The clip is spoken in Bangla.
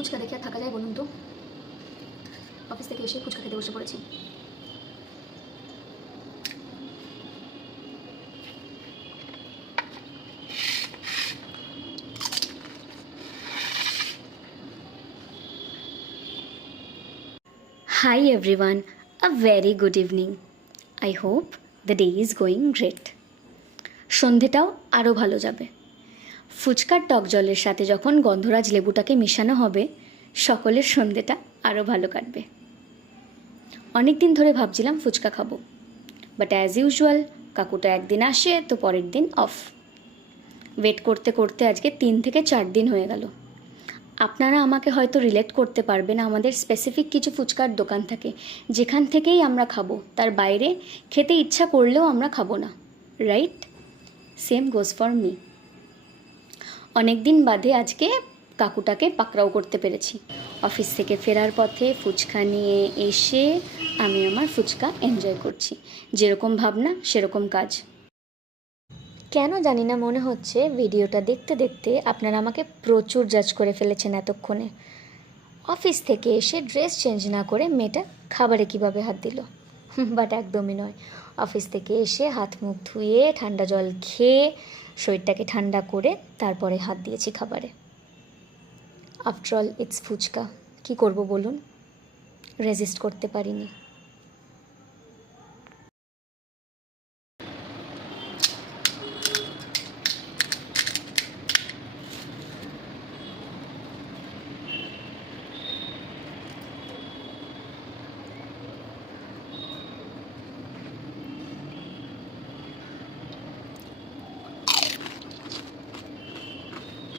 ফুচকা দেখে আর থাকা যায় বলুন তো? অফিস থেকে এসে ফুচকা খেতে বসে পড়েছি। Hi everyone, a very good evening. I hope the day is going great. সন্ধেটাও আরও ভালো যাবে। ফুচকার টক জলের সাথে যখন গন্ধরাজ লেবুটাকে মেশানো হবে, সকলের সন্ধেটা আরও ভালো কাটবে। অনেক দিন ধরে ভাবছিলাম ফুচকা খাবো, বাট অ্যাজ ইউজুয়াল কাকুটা একদিন আসে তো পরের দিন অফ। ওয়েট করতে করতে আজকে 3 থেকে 4 দিন হয়ে গেল। আপনারা আমাকে হয়তো রিলেট করতে পারবেন, আমাদের স্পেসিফিক কিছু ফুচকার দোকান থাকে যেখান থেকেই আমরা খাবো, তার বাইরে খেতে ইচ্ছা করলেও আমরা খাবো না, right? Same goes for me. অনেক দিন বাদে আজকে কাকুটাকে পাকড়াও করতে পেরেছি। অফিস থেকে ফেরার পথে ফুচকা নিয়ে এসে আমি আমার ফুচকা এনজয় করছি। যেরকম ভাবনা সেরকম কাজ। কেন জানি না মনে হচ্ছে ভিডিওটা দেখতে দেখতে আপনারা আমাকে প্রচুর জাজ করে ফেলেছেন এতক্ষণে। অফিস থেকে এসে ড্রেস চেঞ্জ না করে মেয়েটা খাবারে কিভাবে হাত দিল, বাট একদমই নয়। অফিস থেকে এসে হাত মুখ ধুয়ে ঠান্ডা জল খেয়ে শরীরটাকে ঠান্ডা করে তারপরে হাত দিয়েছি খাবারে। আফটার অল ইটস ফুচকা, কী করব বলুন? রেজিস্ট করতে পারিনি।